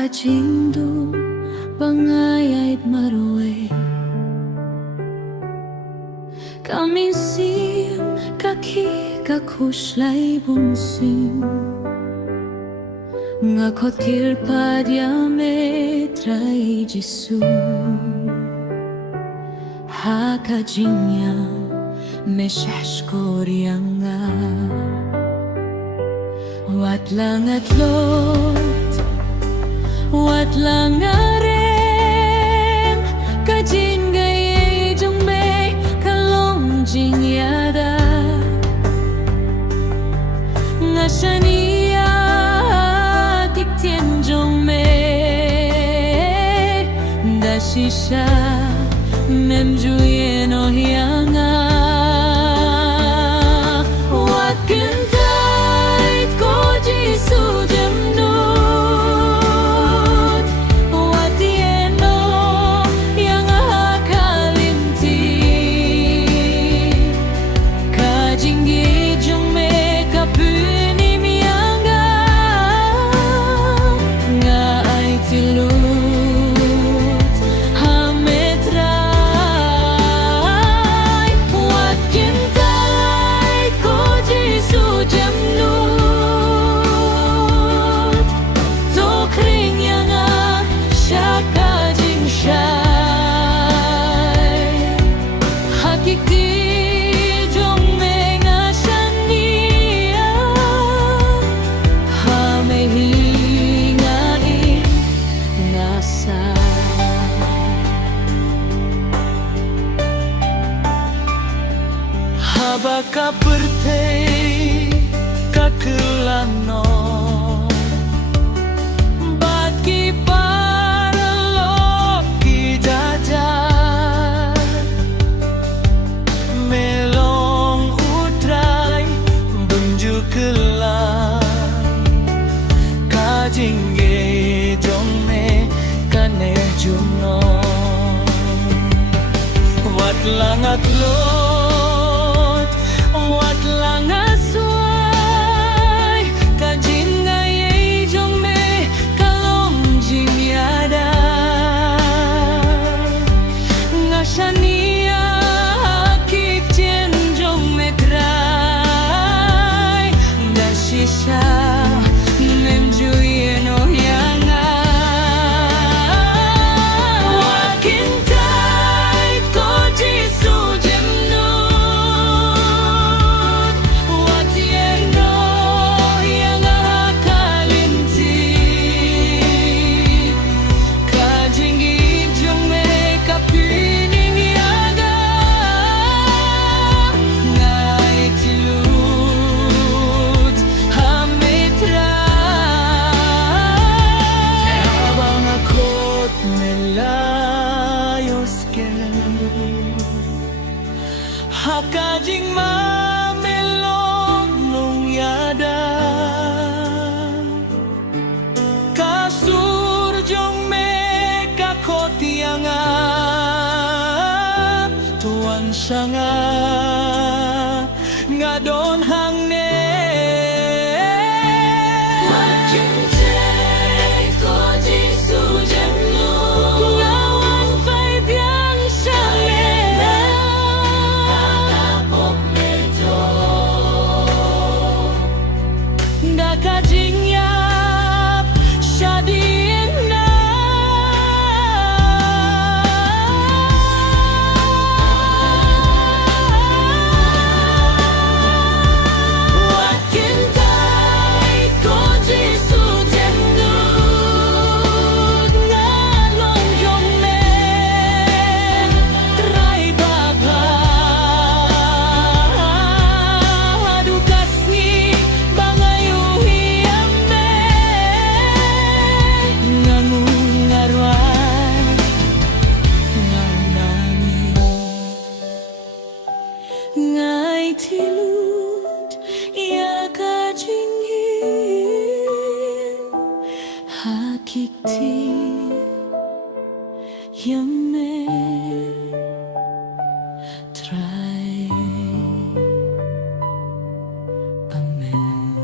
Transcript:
Hakajindu bangayait marue Kaminsim kaki kakuslay bunsim Ngakot kilpadya metray Jisu Hakajinya meshashkoryanga Watlangat lot Watlangarem Kajin gay jong me Kalong jing yada Ngashania Tiktien jong me Dashisha Memjuyen oh yanga Wat kentait ko Jisu jemnut Wat yeno yang hakalimti Kajinggi jong me kapunim yanga Nga ay tilut Baka pertei kakelano Bagi para loki jajar Melong utrai bunju kelang Kajingge jome kane jumno Wat langat lo Wat langas suai Kajin ngayay jong me Kalong jing yada Ngashania Hakik jen jong me kray Dashisha Memjuyen oh yanga Wat kintait ko Jisu Hakajing mamelong nung yada Kasur jong me kakotianga Tuan sanga ngadon hangne Ngai tilut ya kajingin Hakikti yame try Amen